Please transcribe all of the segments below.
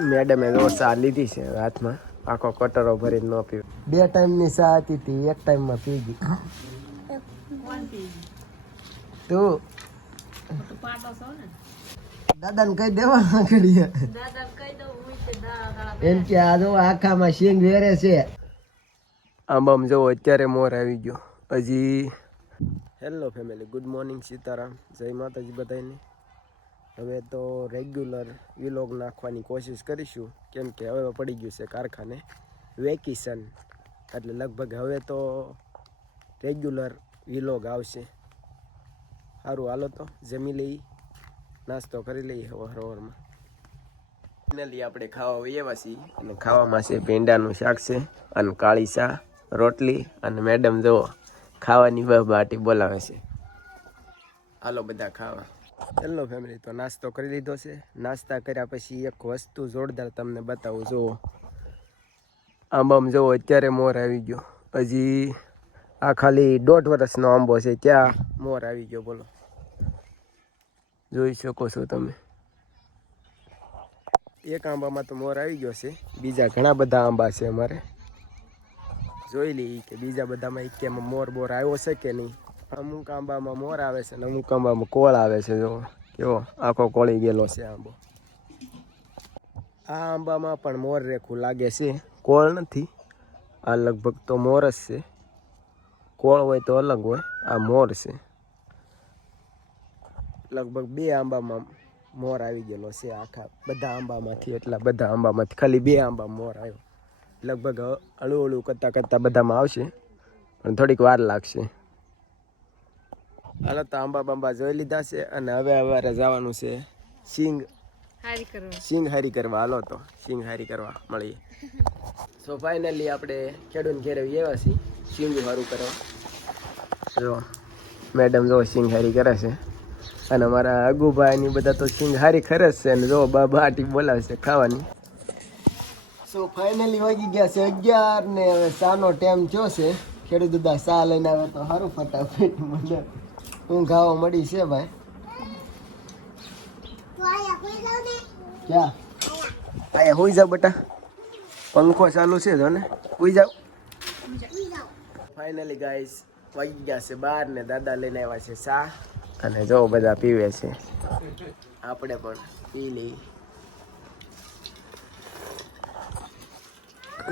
મેડમે જો ચા લીધી છે હાથમાં. આખો કટરો ભરીને ન પીવો. બે ટાઈમની ચા હતી તી એક ટાઈમમાં પી ગઈ. તું દાદાને કહી દેવા કરીએ એમ કે આ જો આખામાં શીંગ વેરે છે. આંબામ જો અત્યારે મોર આવી ગયો. હજી hello family good morning Sitaram. જય માતાજી બધાને હવે તો રેગ્યુલર વિલોગ નાખવાની કોશિશ કરીશું. કેમ કે હવે પડી ગયું છે કારખાને. વેકેશન એટલે લગભગ હવે તો રેગ્યુલર વિલોગ આવશે. સારું હાલો તો, જમી લઈ, નાસ્તો કરી લઈએ હવાર હવારમાં ફાઇનલી આપણે ખાવા વૈયા છીએ અને ખાવામાં છે પેંડાનું શાક છે અને કાળી શા રોટલી અને મેડમ જો ખાવાની બાટી બોલાવે છે. હાલો બધા ખાવા. હેલો ફેમિલી તો નાસ્તો કરી લીધો છે. નાસ્તા કર્યા પછી એક વસ્તુ જોરદાર તમને બતાવું. જુઓ. આંબામાં જુઓ, અત્યારે મોર આવી ગયો. હજી આ ખાલી દોઢ વર્ષનો આંબો છે, ત્યાં મોર આવી ગયો, બોલો. જોઈ શકો છો તમે. એક આંબામાં તો મોર આવી ગયો છે. બીજા ઘણા બધા આંબા છે અમારે. જોઈ લઈએ કે બીજા બધામાં એક એમાં મોર બોર આવ્યો છે કે નહીં. અમુક આંબામાં મોર આવે છે ને અમુક આંબામાં કોળ આવે છે, જો. કેવો આખો કોળી ગયેલો છે આંબો. આ આંબામાં પણ મોર રેખું લાગે છે. કોળ નથી. આ લગભગ તો મોર જ છે. કોળ હોય તો અલગ હોય. આ મોર છે. લગભગ બે આંબામાં મોર આવી ગયેલો છે આખા બધા આંબામાંથી, એટલા બધા આંબામાંથી. ખાલી બે આંબા મોર આવ્યો. લગભગ હળું હળું કરતાં કરતાં બધામાં આવશે. પણ થોડીક વાર લાગશે. હાલો તો આંબા બાંબા જોઈ લીધા છે અને હવે અમારે જવાનું છે સિંગ હારી કરવા. સિંગ હારી કરવા. હાલો તો સિંગ હારી કરવા મળીએ. સો ફાઇનલી આપણે ખેડૂત ઘેરે એવા છીએ. સિંગ હારું કરવા. જો મેડમ જો સિંગ હારી કરે છે. અને અમારા અગુભાઈ ની બધા તો સિંગ હારી ખરે છે. અને જો બાબા આટી બોલાવે છે ખાવાની. સો ફાઇનલી વાગી ગયા છે અગિયાર ને હવે સાનો ટાઈમ થયો છે. ખેડૂત દાદા સા લઈને આવે તો સારું ફટાફટ મને ઊંઘ ગાવા મળી છે ભાઈ? ક્યાં? આયા હોઈ જાવ બેટા. પંખો ચાલુ છે જો ને? હોઈ જાવ ફાઇનલી ગાઈસ વાગી ગયા છે બાર ને દાદા લઈને આવ્યા છે ચા અને જો બધા પીવે છે. આપણે પણ પી લઈ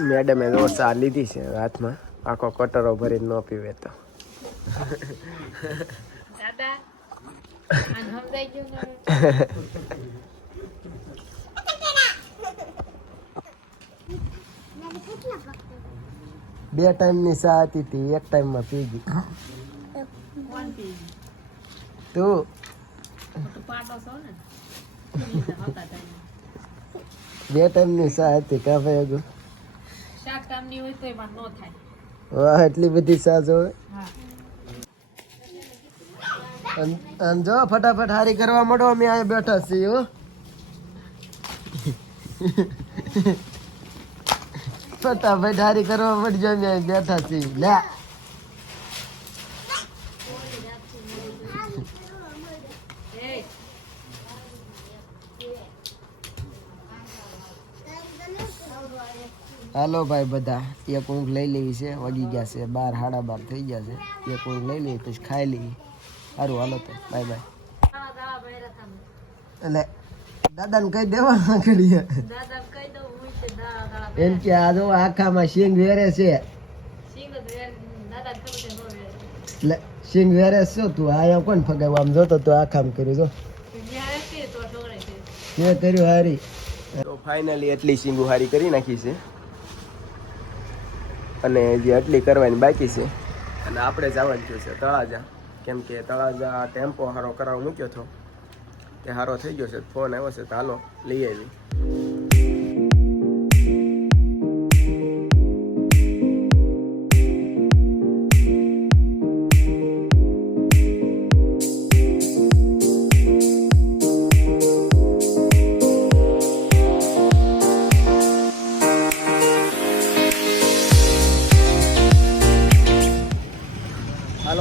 મેડમે જો ચા લીધી છે હાથમાં આખો કટરો ભરીને ન પીવે તો. આને ટાઈમની સા બે ટાઈમની ચા હતી તી એક ટાઈમમાં પી ગઈ. તું? તો પાટો છો ને? હતા ટાઈમ બે ટાઈમની ચા હતી કા ભાઈ અગુ શાક કામની હોય તો એમાં ન થાય. વાહ એટલી બધી સા જોવે? હા. અન- જો ફટાફટ હારી કરવા માંડો, અમે અહીંયા બેઠા છીએ, હો. ફટાફટ હારી કરવા માંડજો, અમે અહીંયા બેઠા છીએ. લે હાલો ભાઈ બધા, એક ઊંઘ લઈ લેવી છે, વાગી ગયા છે, બાર, સાડા બાર થઈ ગયા છે. એક ઊંઘ લઈ લેવી પછી ખાઈ લેવી સારું હાલો તો. બાય બાય એટલે દાદાને કઈ દેવા કહી દાવા એમ કે આ જો આખામાં સિંગ વેરે છે. સિંગ એટલે શીંગ વેરે શું તું? આયા કોણ ફગાવ્યું? આમ જોતો તો આખામ કર્યું જો. તે કર્યું હારી. તો ફાઇનલી એટલી શીંગુ હારી કરી નાખી છે. અને જે આટલી કરવાની બાકી છે. અને આપણે જવાનું થયું છે તળાજા. કેમ કે તળાજા ટેમ્પો હારો કરાવ મૂક્યો હતો તે હારો થઈ ગયો છે, ફોન આવ્યો છે તો હાલો લઈ આવી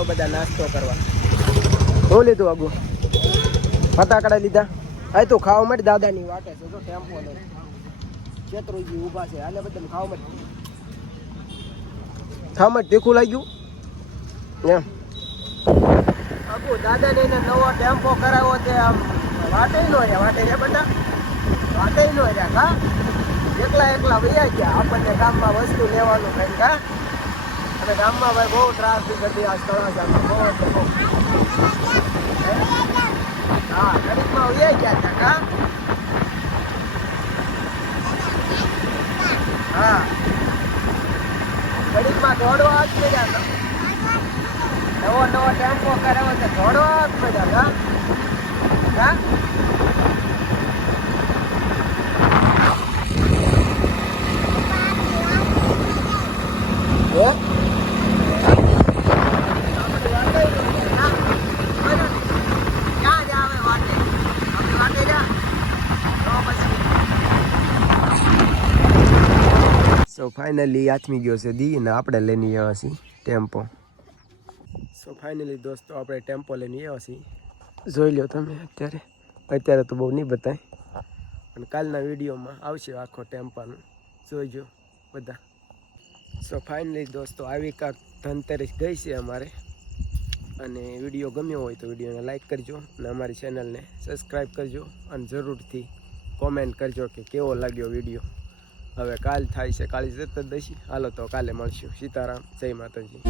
હાલો બધા નાસ્તો કરવા. શું લીધું આગુ. ફટાકડા લીધા. હા તો ખાવા માટે દાદાની વાટે છે જો ટેમ્પો લઈ. ચેતરોજી ઊભા છે. આને બધાને ખાવા માટે. તીખું લાગ્યું? એમ. આગુ, દાદાને એને નવો ટેમ્પો કરાવ્યો તે આમ, વાટે નો રે વાટે રે બધા? વાટે નો રે હા? એકલા એકલા વૈયા ગયા. આપણને ગામમાં વસ્તુ લેવાનું કઈ કા અને ગામમાં ભાઈ બહુ ટ્રાફિક હતી, આ તળાજામાં બહુ હે? ગરીબમાં વૈયા ગયા હતા કા હા. ગરીબમાં દોડવા જ કર્યા હતા. નવો નવો ટેમ્પો કરાવ્યો છે, દોડવા જ મજા હા હા? હે? ક્યાં જાવે વાટે? આપણે વાટે જા. તો પછી. સો ફાઇનલી આથમી ગયો છે દી અને આપણે લઈને આવ્યા છીએ ટેમ્પો. સો ફાઇનલી દોસ્તો, આપણે ટેમ્પો લઈને આવ્યા છીએ. જોઈ લો તમે અત્યારે. અત્યારે તો બહુ નહીં બતાય. પણ કાલના વિડીયોમાં આવશે આખો ટેમ્પાનું. જોઈજો બધા. સો ફાઇનલી દોસ્તો, આવી કાંક ધનતેરસ ગઈ છે અમારે. અને વીડિયો ગમ્યો હોય તો વિડીયોને લાઈક કરજો અને અમારી ચેનલને સબસ્ક્રાઈબ કરજો અને જરૂરથી કોમેન્ટ કરજો કે કેવો લાગ્યો વીડિયો. હવે કાલ થાય છે કાળી ચતુર્દશી હાલો તો કાલે મળશું. સીતારામ. જય માતાજી.